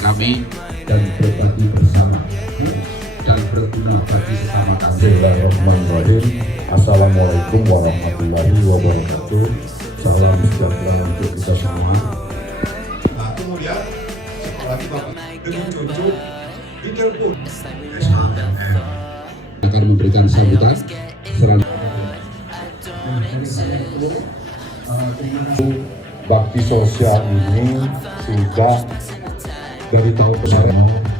kami dan berbagi bersama dan berguna bagi sesama kami. Bismillahirrahmanirrahim. Assalamualaikum warahmatullahi wabarakatuh. Salam sejahtera untuk kita semua. Nah, kemudian setelah lagi Bapak dengan cucu ditelepon Akan memberikan sambutan Bakti sosial ini sudah dari tahun kemarin.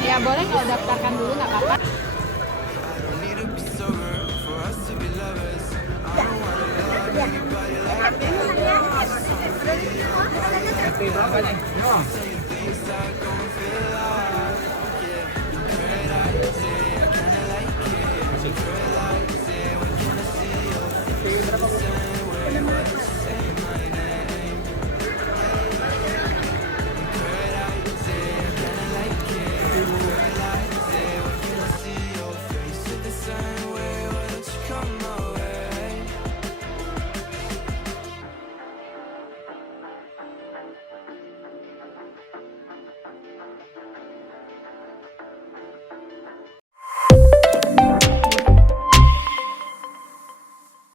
Ya boleh kalau daftarkan dulu nggak apa-apa.